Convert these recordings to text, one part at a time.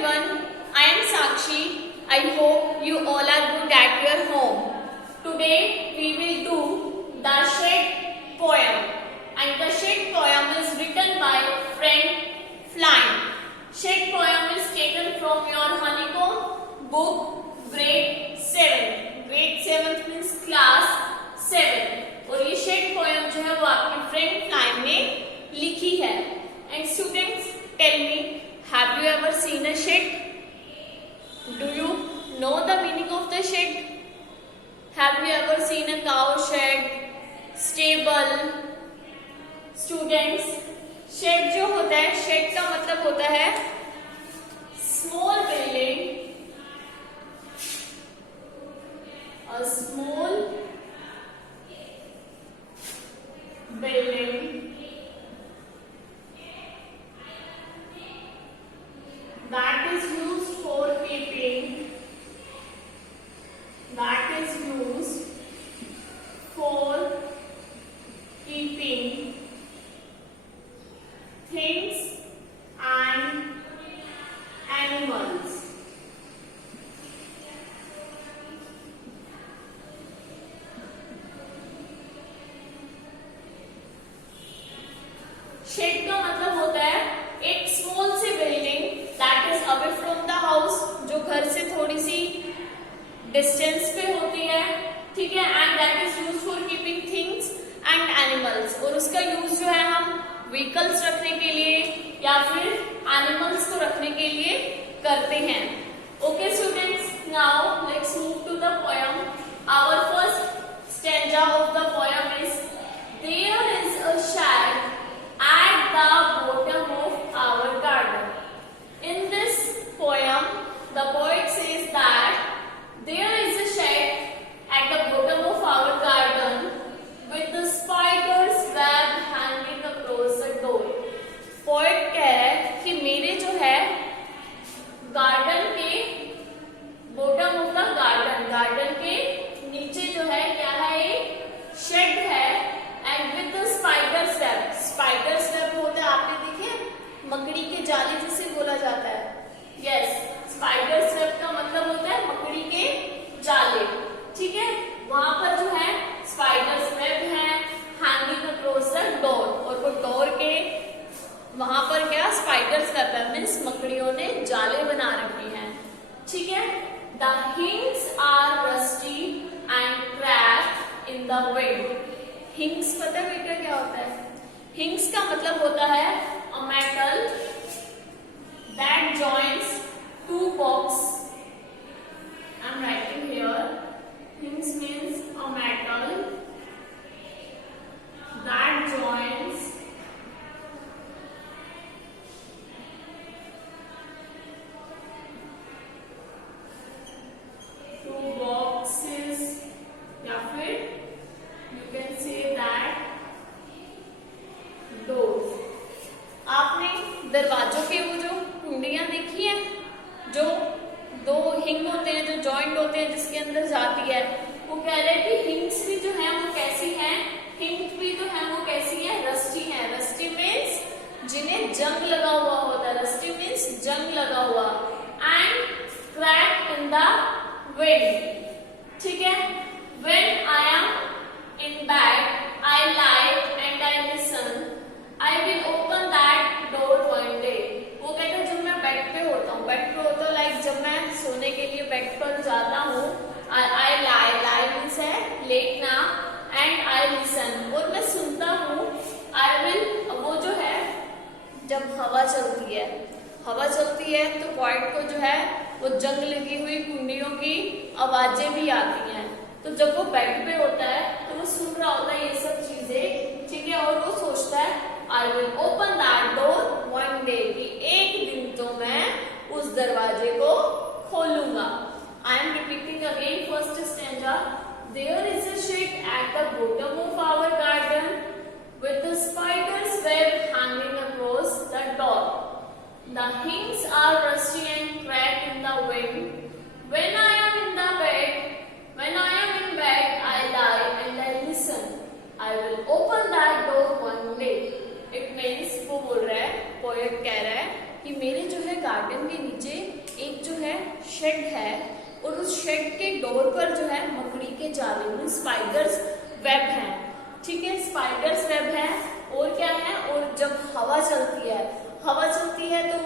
everyone, I am Sakshi. I hope you all are good at your home. Today we will do the Shed poem, and the Shed poem is written by friend Flying. Shed poem is taken from your Honeycomb book grade 7. Grade 7 means class 7. और ये Shed poem जो है वो आपकी friend Flying ने लिखी है. And students, tell me, have you ever seen a shed? Do you know the meaning of the shed? Have you ever seen a cow shed, stable? Students, shed जो होता है, shed का मतलब होता है small building, a small building that is used for keeping things and animals. Shed का मतलब होता है एक स्मॉल सी building that is away from the house, जो घर से थोड़ी सी डिस्टेंस पे होती है, ठीक है. And that is use for keeping things and animals, और उसका यूज जो है हम व्हीकल्स रखने के लिए या फिर एनिमल्स को रखने के लिए करते हैं. Okay students, now let's move to the poem. Our first stanza of the poem is there is a shed at the bottom of our garden. In this poem, the poet says that there is a shed at the bottom of our garden with the spider's web hanging across the door. Poet कह रहा है कि मेरे जो है garden के bottom of the garden के नीचे जो है क्या है, एक शेड है and with the spider's web. Spiders web होता है, आपने देखे मकड़ी के जाले जिसे बोला जाता है. यस, स्पाइडर्स वेब का मतलब होता है मकड़ी के जाले, ठीक है. वहां पर जो है स्पाइडर्स वेब है हैंगिंग अक्रॉस द डोर, और वो डोर के वहां पर क्या स्पाइडर्स वेब है, मीन्स मकड़ियों ने जाले बना रखे हैं, ठीक है. The hinges are rusty and cracked in the wind. Hinges पता है बेटा क्या होता है? हिंग्स का मतलब होता है a metal that joins two box. I'm writing here. Hinges means a metal that joins two boxes, या फिर you can say that doors. आपने दरवाजों के वो जो कुंडियां देखी है, जो दो हिंग होते हैं, जो जॉइंट होते हैं, जिसके अंदर जाती है, वो कह रहे हैं कि हिंग्स भी जो है वो कैसी हैं, हिंग भी जो है वो कैसी है, रस्टी है. रस्टी मीन्स जिन्हें जंग लगा हुआ होता है, रस्टी मीन्स जंग लगा हुआ. And crack in the wind, ठीक है. When I am in bed I lie and I listen, I will open that door one day. वो कहते हैं जब मैं बेड पे होता हूँ, बेड पे होता हूँ लाइक जब मैं सोने के लिए बेड पर जाता हूँ, I lie means है लेटना, and I listen, और मैं सुनता हूँ. I will, वो जो है जब हवा चलती है तो पॉइंट को जो है वो जंग लगी हुई कुंडियों की आवाजें भी आती हैं. तो जब वो बेड पे होता है तो वो सुन रहा होता है ये सब चीजें, ठीक है. और वो सोचता है I will open that door one day, कि एक दिन तो मैं उस दरवाजे को खोलूंगा. I am repeating again first stanza. There is a shed at the bottom of our garden with the spider's web hanging across the door. The hinges are rusty and cracked in the wind. When I am in bed, I lie and I listen. I will open that door one day. It means वो बोल रहा है, poet कह रहा है कि मेरे जो है गार्डन के नीचे एक जो है शेड है और उस शेड के डोर पर जो है मकड़ी के जाले में स्पाइडर्स वेब है, ठीक है, स्पाइडर्स वेब है। और क्या है, और जब हवा चलती है तो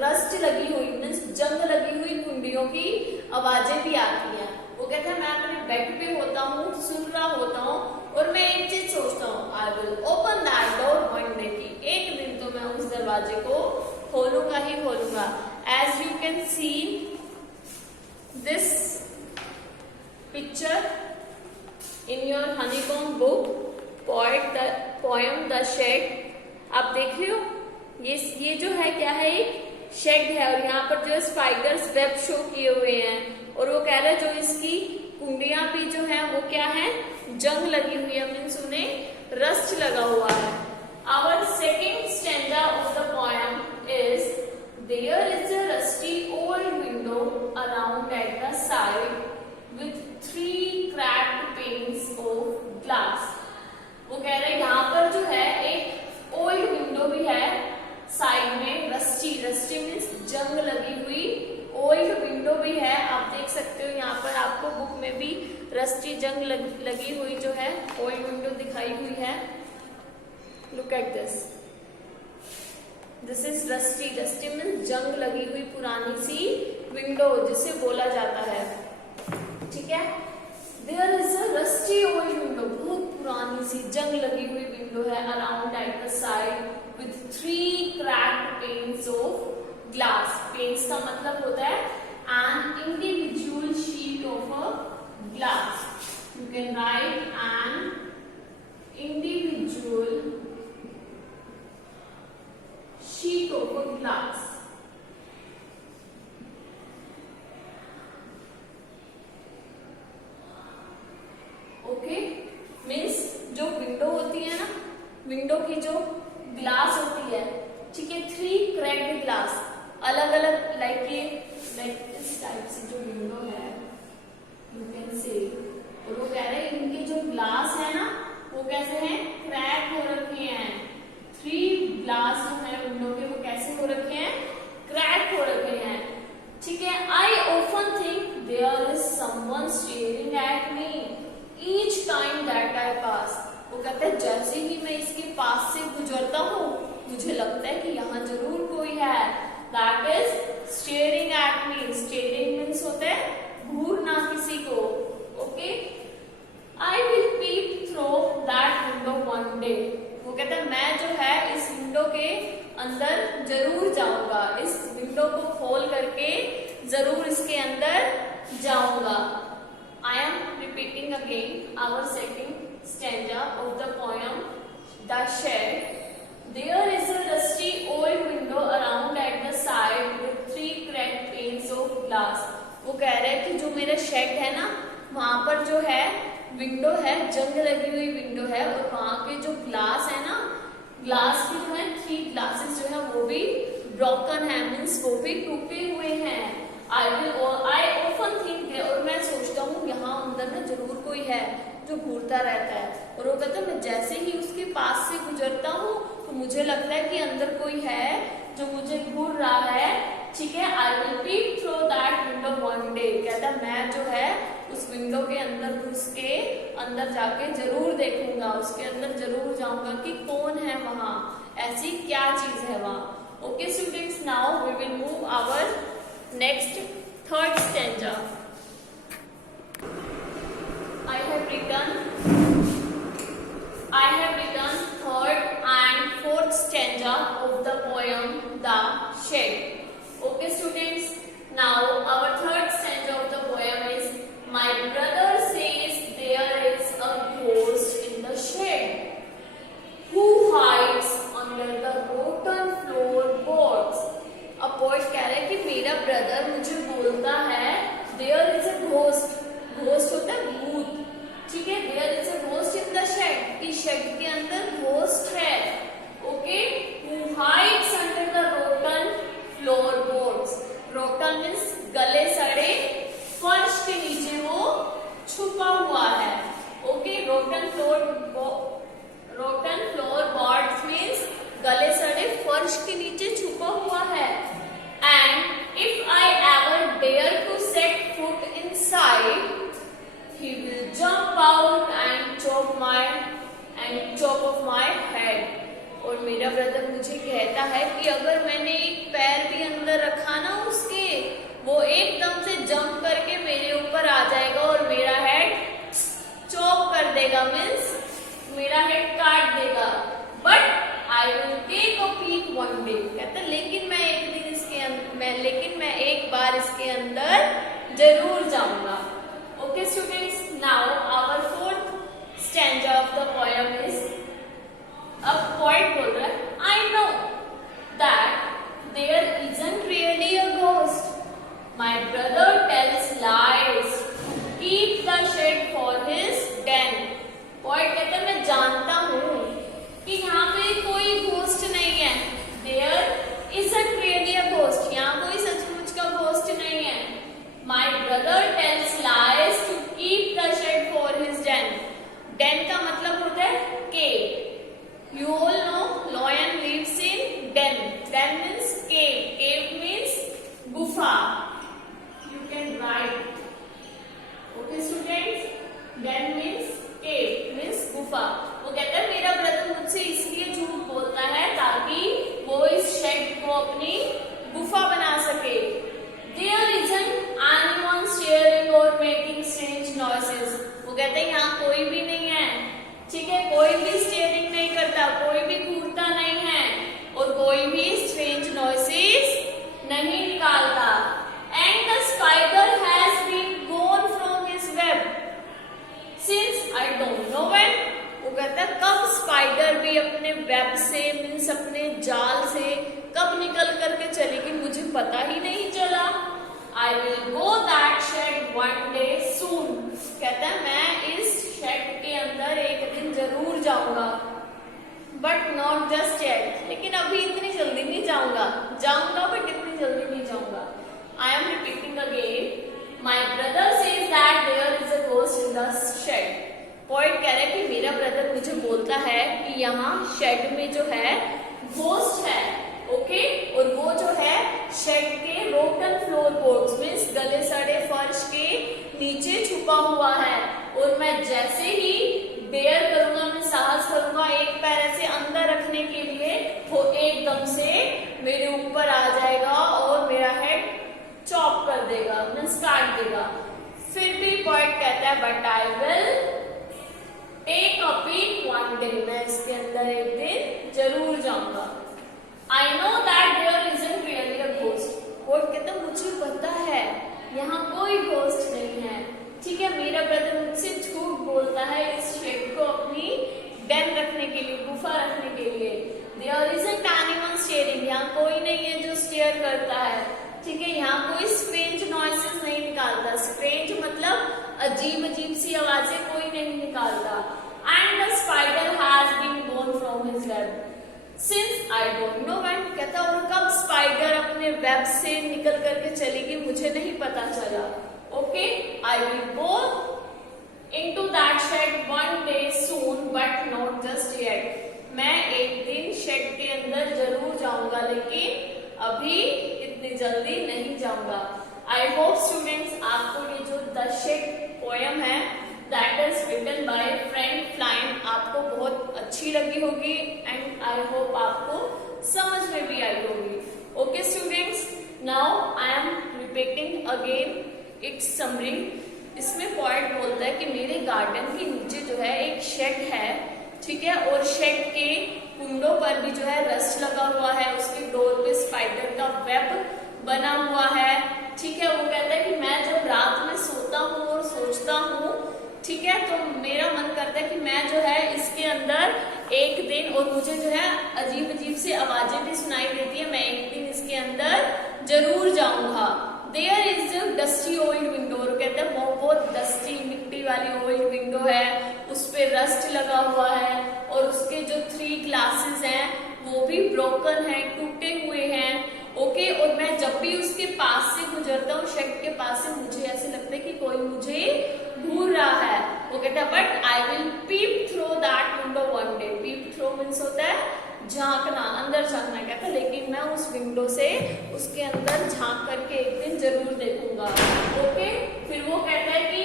रस्ट लगी हुई मीन्स जंग लगी हुई कुंडियों की आवाजें भी आती हैं। वो कहता है मैं अपने बेड पे होता हूँ, सुन रहा होता हूँ और मैं एक चीज सोचता हूँ, I will open that door one day, की एक दिन तो मैं उस दरवाजे को खोलूंगा ही खोलूंगा। As you can see this picture in your honeycomb book poem the shed, आप देख रहे हो ये जो है क्या है, एक शेड है और यहाँ पर जो स्पाइडर्स वेब शो किए हुए हैं और वो कह रहे हैं जो इसकी कुंडियां भी जो है वो क्या है, जंग लगी हुई है, मीन्स उन्हें रस्ट लगा हुआ है। Our second stanza of the poem is there is a rusty old window around at the side with 3 cracked panes of glass. वो कह रहे हैं यहाँ पर जो है एक ओल्ड विंडो भी है साइड में, रस्टी मीन्स जंग लगी हुई ओल्ड विंडो भी है। आप देख सकते हो यहाँ पर आपको बुक में भी रस्टी जंग लगी हुई जो है ओल्ड विंडो दिखाई हुई है। Look at this is rusty means जंग लगी हुई पुरानी सी विंडो जिसे बोला जाता है, ठीक है। There is a rusty old window, बहुत पुरानी सी जंग लगी हुई विंडो है, around at the side with 3 cracked panes of glass. Panes का मतलब होता है an individual sheet of a glass. You can write an individual sheet of a glass. Okay? Means जो विंडो होती है ना, विंडो की जो ग्लास होती है, ठीक है, 3 क्रैक्ड ग्लास, अलग अलग लाइक इस टाइप से जो विंडो है यू कैन से, और वो कह रहे हैं इनके जो ग्लास है ना वो कैसे हैं, क्रैक हो रखे हैं। 3 ग्लास जो है विंडो के वो कैसे हो रखे हैं, क्रैक हो रखे हैं, ठीक है। I often think there is someone staring at me each time that I pass. वो कहते हैं जैसे ही मैं इसके पास से गुजरता हूँ मुझे लगता है कि यहाँ जरूर कोई है। That is steering at me. Steering means होता है घूरना किसी को, okay. I will pep through that window one day. वो कहते हैं मैं जो है इस विंडो के अंदर जरूर जाऊंगा, इस विंडो को खोल करके जरूर इसके अंदर जाऊंगा। I am repeating again our second stanza of the poem The Shed. There is a rusty old window around at the side with 3 cracked panes of glass. वो कह रहे हैं कि जो मेरा शेड है ना वहां पर जो है विंडो है, जंग लगी हुई विंडो है और वहां के जो ग्लास है ना, ग्लास की जो है 3 ग्लासेस जो है वो भी ब्रोकन है, मीन्स वो भी टूटे हुए हैं। आई ऑफन थिंक, और मैं सोचता हूँ यहाँ अंदर ना जरूर कोई है जो घूरता रहता है। और वो कहता है मैं जैसे ही उसके पास से गुजरता हूँ तो मुझे लगता है कि अंदर कोई है जो मुझे घूर रहा है, ठीक है। I will pep through that window one day. कहता है मैं जो है उस विंडो के अंदर घुस के अंदर जाके जरूर देखूंगा, उसके अंदर जरूर जाऊंगा कि कौन है वहां, ऐसी क्या चीज है वहां। Okay students, now we will move our next third stanza. I have written third and fourth stanza of the poem The Shed. Okay students, now our third stanza of the poem is my brother says there is a ghost in the shed who hides under the rotten floorboards. अब poet कह रहे हैं कि मेरा brother मुझे बोलता है there is a ghost, ghost होता है भूत, ठीक है। There is a ghost in the shed, कि शेड के अंदर घोस्ट है, okay. Who hides under the rotten floorboards. Rotten means गले सड़े फर्श के नीचे वो छुपा हुआ है, ओके। रोटन फ्लोरबोर्ड्स मींस गले सड़े फर्श के नीचे छुपा छुपा हुआ है, and if I ever dare to set foot inside he will jump out and chop off my head. और मेरा ब्रदर मुझे कहता है कि अगर मैंने एक पैर भी अंदर रखा ना उसके, वो एकदम से जंप करके मेरे ऊपर आ जाएगा और मेरा हेड चॉप कर देगा, मीन्स मेरा हेड काट देगा. But I will take a peek one day. कहता है लेकिन मैं एक बार इसके अंदर जरूर जाऊंगा. Okay students, now our fourth stanza of the poem is, अब poet बोल रहा है, I know that there isn't really a ghost. My brother tells lies. Keep the shed for his den. Poet कहता है मैं जानता हूँ कि यहाँ पे कोई घोस्ट नहीं है. There isn't really a ghost. यहाँ कोई सचमुच का घोस्ट नहीं है. My brother tells lies to keep the shed for his den. Den का मतलब होता है cave. You all know lion lives in den. Den means cave. Cave means गुफा. You can write. Okay students? Den means cave means गुफा. वो कहता है मेरा ब्रदर मुझसे इसलिए झूठ बोलता है ताकि वो इस शेड को अपनी गुफा बना सके. There isn't anyone staring or making strange noises. वो कहते हैं यहाँ कोई भी नहीं है, ठीक है, कोई भी स्टेयरिंग नहीं करता, कोई भी घूरता नहीं है और कोई भी स्ट्रेंज नॉइसेस नहीं निकालता. And the spider has been gone from his web since I don't know when. वो कहता है कब स्पाइडर भी अपने वेब से मीन्स अपने जाल से कब निकल करके चलेगी मुझे पता ही नहीं चला. I will go that shed one day soon. कहता है मैं इस शेड के अंदर एक दिन जरूर जाऊंगा. But not just yet. लेकिन अभी इतनी जल्दी नहीं जाऊंगा. जाऊंगा but इतनी जल्दी नहीं जाऊंगा. I am repeating again. My brother says that there is a ghost in the shed. Point कह रहा है कि मेरा ब्रदर मुझे बोलता है कि यहाँ शेड में जो है घोस्ट है. ओके और वो जो है शेड के रोटन फ्लोर बोर्ड्स में गले सड़े फर्श के नीचे छुपा हुआ है. और मैं जैसे ही डेयर करूंगा, मैं साहस करूंगा एक पैर ऐसे अंदर रखने के लिए, वो एकदम से मेरे ऊपर आ जाएगा और मेरा हेड चॉप कर देगा, मीन्स काट देगा. फिर भी पॉइंट कहता है but I will take a peek one day. मैं इसके अंदर एक दिन जरूर जाऊंगा. I know that there isn't really a ghost. Court कहता मुझे पता है यहाँ कोई घोस्ट नहीं है. ठीक है, मेरा ब्रदर मुझसे झूठ बोलता है इस शेड को अपनी डेन रखने के लिए, गुफा रखने के लिए. There isn't anyone staring. यहाँ कोई नहीं है जो स्टेयर करता है. ठीक है, यहाँ कोई स्ट्रेंज नॉइसेस नहीं निकालता. स्ट्रेंज मतलब अजीब अजीब सी आवाजें कोई नहीं निकालता. And the spider has been gone from his web. Since I don't know when. कहता और कब स्पाइडर अपने वेब से निकल करके चलेगी मुझे नहीं पता चला. Okay, I will go into that shed one day soon but not just yet. मैं एक दिन शेड के अंदर जरूर जाऊंगा लेकिन अभी इतनी जल्दी नहीं जाऊंगा. I hope students आपको ये जो द शेड पोयम है that is written by friend Flynn आपको बहुत अच्छी लगी होगी and I hope आपको समझ में भी आई होगी. Okay students, now I am repeating again its summary. इसमें पॉइंट बोलता है कि मेरे गार्डन के नीचे जो है एक शेड है. ठीक है, और शेड के कुंडों पर भी जो है रस्ट लगा हुआ है. उसके डोर पे स्पाइडर का वेब बना हुआ है. ठीक है, वो कहता है कि मैं जब रात में सोता हूँ और सोचता हूँ, ठीक है, तो मेरा मन करता है कि मैं जो है इसके अंदर एक दिन, और मुझे जो है अजीब अजीब सी आवाजें भी सुनाई देती है, मैं एक दिन इसके अंदर जरूर जाऊंगा. There is a dusty old window. कहते हैं बहुत डस्टी मिट्टी वाली ओल्ड विंडो है, उस पे रस्ट लगा हुआ है और उसके जो 3 ग्लासेस हैं वो भी ब्रोकन है, टूटे हुए हैं. ओके, और मैं जब भी उसके पास से गुजरता हूँ, शेड के पास से, मुझे ऐसे लगता है कि कोई मुझे घूर रहा है. वो कहता है but I will pep through that window one day. Pep through means होता है झांकना, अंदर झांकना। कहता लेकिन मैं उस विंडो से उसके अंदर झांक करके एक दिन जरूर देखूंगा। ओके, फिर वो कहता है कि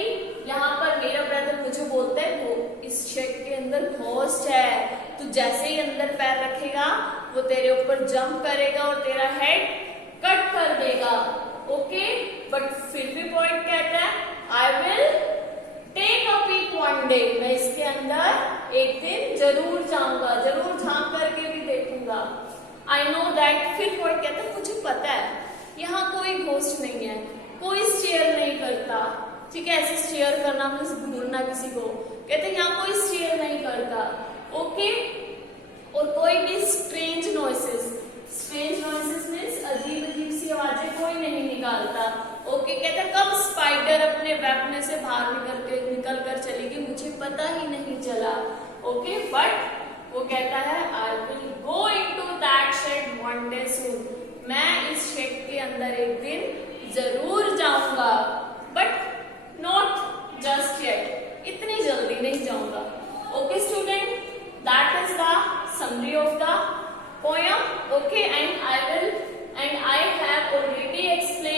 यहाँ पर मेरा ब्रदर मुझे बोलता है वो इस शेड के अंदर घोस्ट है, तू जैसे ही अंदर पैर रखेगा वो तेरे ऊपर जंप करेगा और तेरा हेड कट कर देगा। ओके, बट फिर भी पॉइंट कहता है I will take a peek one day, मैं इसके अंदर एक दिन जरूर जाऊंगा, जरूर झांक करके भी देखूंगा। आई नो दैट, फिर पॉइंट कहता है मुझे पता है यहाँ कोई घोस्ट नहीं है, कोई स्टेयर नहीं करता। ठीक है, ऐसे स्टेयर करना मीन्स घूरना किसी को, कहते यहाँ कोई स्टेयर नहीं करता। ओके, और कोई भी strange noises, strange noises means अजीब अजीब सी आवाजें कोई नहीं निकालता। ओके, कहता कब स्पाइडर अपने वेब में से बाहर निकल कर चलेगी मुझे पता ही नहीं चला। ओके, बट वो कहता है I will go into that shed one day soon, मैं इस शेड के अंदर एक दिन जरूर जाऊंगा, बट नॉट जस्ट येट, इतनी जल्दी नहीं जाऊंगा। Okay student, that is the summary of the poem. Okay, and I have already explained